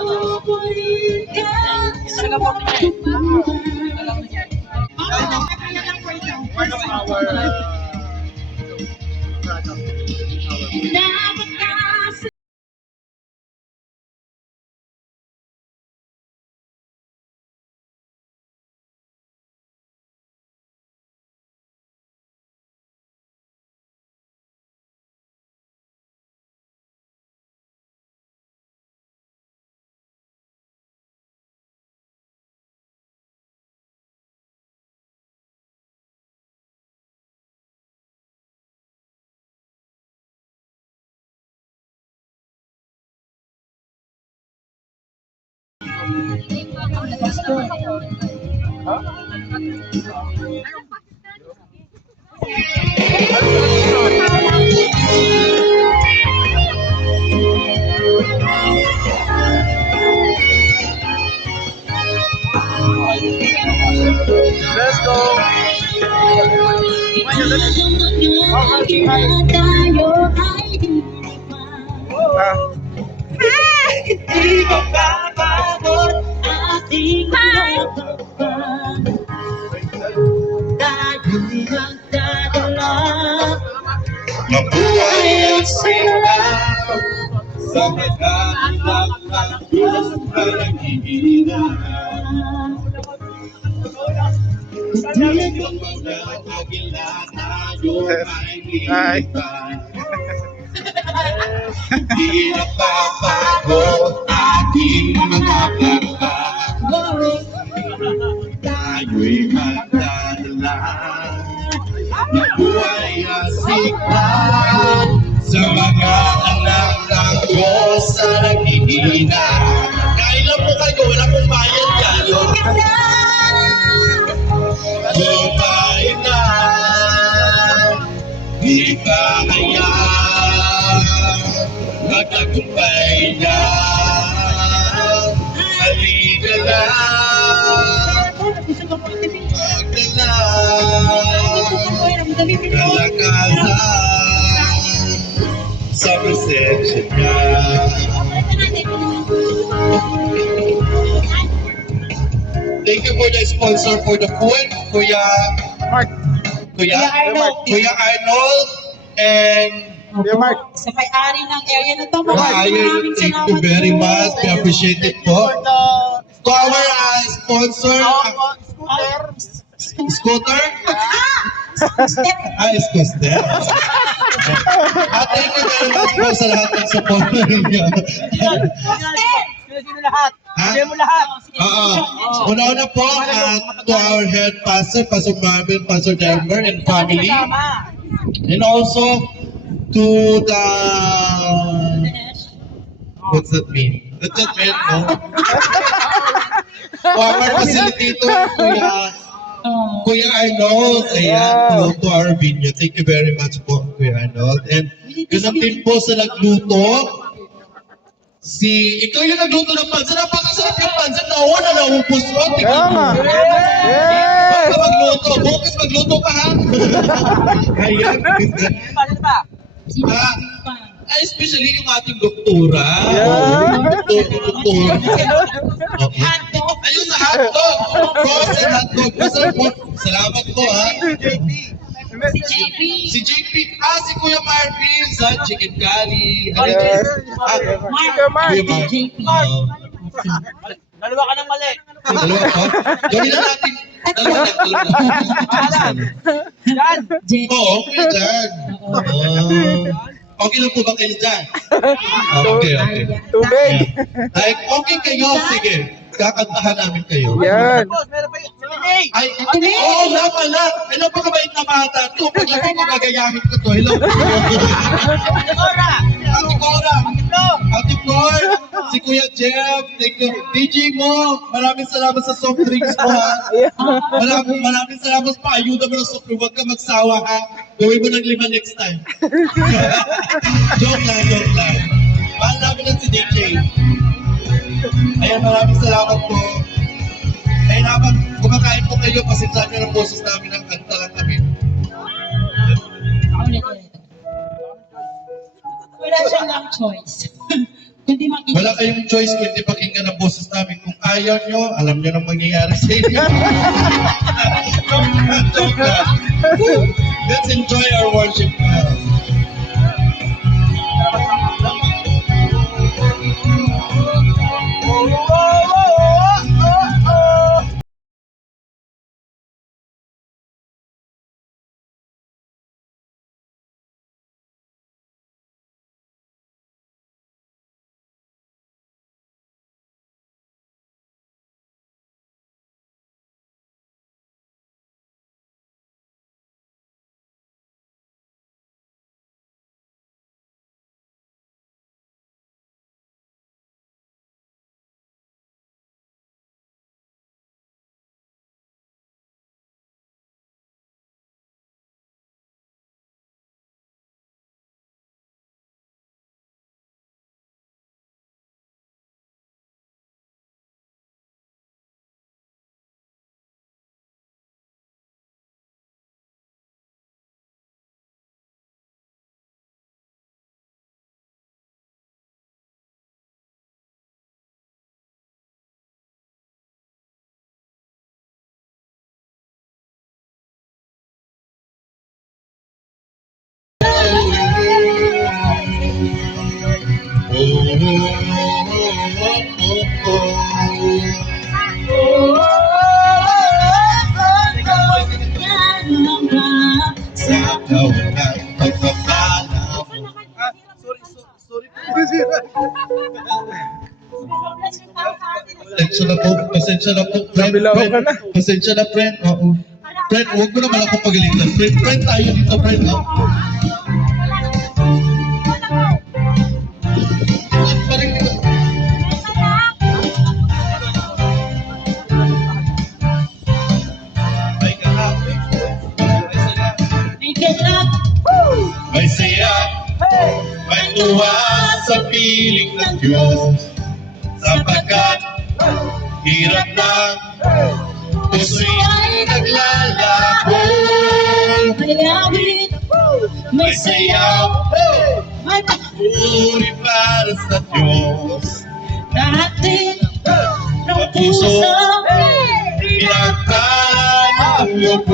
Talaga po niya. Part of our let's go. Hindi magpapagod ating pinagdadaan. Tayo'y magdadala. Mabuhay ang sigaw sa pagkakalak ng Diyos na naghihinaan. Kutulit ang mga agila tayo ay liban. Di napapagod ating mga plaka. Tayo'y magdadala. Mabuhay ang sikap sa mga anak ng Diyos sa naghihina. Kailan po kayo? Wala pong bayan yan. Lupain na, di ba kaya magtagumpay na? Halika na, magdala, kalakasan sa presensya niya. Thank you for the sponsor for the food, Kuya Arnold, and Kuya Mark. Sa may-ari ng area na to, maraming thank you salamat very po. much. We appreciate it po. To our sponsor, Scooter. Scooter. Thank you very much po sa lahat ng supporter niyo. Sino lahat? Hindi mo lahat. Una-una po to our head pastor, Pastor Marvin, Pastor Denver, and family. And also to the... What's that mean? What's that mean? No? To our facilitator, Kuya Arnold. Ayan, to our venue. Thank you very much po, Kuya Arnold. And ganun din po sa nagluto. Ikaw yung nagluto ng pansit. Napakasarap yung pansit na una na upos mo. Tingnan mo. Huwag ka magluto. Bukas magluto ka ha. Ayan. Especially yung ating doktora. Doktora. Ayun sa hotdog. Frozen hotdog. Salamat po ha. Si JP. Si Kuya Marvin sa chicken curry. Kuya Mark. Dalawa ka ng mali. Dalawa po? Gawin na natin. Dalawa na. Oo, Kuya Jan. Okay lang po ba kayo dyan? Okay. Tubig. Like, okay kayo, sige. Kakantahan namin kayo. Yan. Meron pa yung Ay, oo nga pala. Ay, napakabait na bata. Ito, pagdating ko gagayahin ko to. Hello. Ate Cora. Ate Flor. Si Kuya Jeff. Thank you. DJ mo. Maraming salamat sa soft drinks mo ha. Maraming salamat pa. Ayuda mo ng soft drinks. Huwag ka magsawa ha. Gawin mo ng 5 next time. Joke lang. Mahal namin lang si DJ. Ayan, maraming salamat po. Ay, habang kumakain po kayo, pasensya nyo ng boses namin ang kanta lang kami. Wala siyang choice. Kundi makikita. Wala kayong choice kung hindi pakinggan ang boses namin. Kung ayaw nyo, alam nyo nang mangyayari sa inyo. Joke lang. Let's enjoy our worship now. Sa kawan ng pagpapala mo. Pasensya na po, friend. Pasensya na, friend. Oo. Friend, huwag mo naman ako pagalitan. Friend tayo dito, friend. No? Parang dito. May saya, may tuwa sa piling ng Diyos, sapagkat hirap na puso'y naglalako. May awit, May sayaw, may puri para sa Diyos, dating ng puso, puso. pinagkalan ng loob.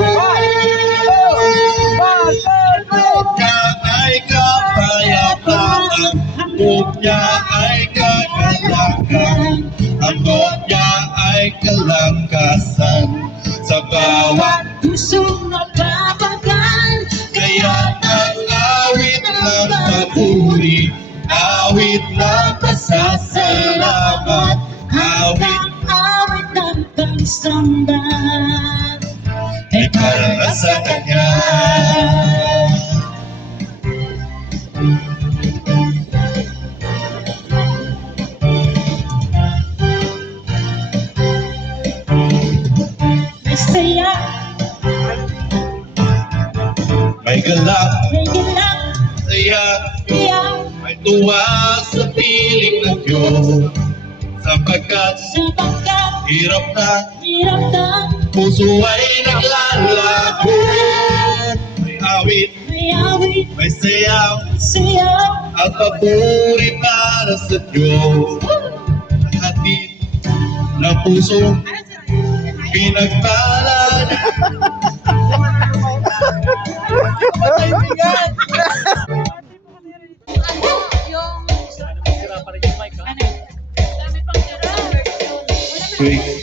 Niya ay kapayapaan, ang loob niya ay kagalakan, ang loob niya ay kalakasan sa bawat Pusong nababagal, kaya ang awit ng papuri, awit ng pasasalamat, awit awit ng pagsamba. ay para sa Kanya. May saya, May galak, may gilak, saya, tiyak, may tuwa sa piling ng Diyos, sapagkat sapagkat hirap na hirap na puso ay naglalako. May awit, may awit, may sayaw, siyaw. at papuri para sa Diyos. Hatid ng puso, pinagpalad. Sira pa rin yung mic, ha? Great.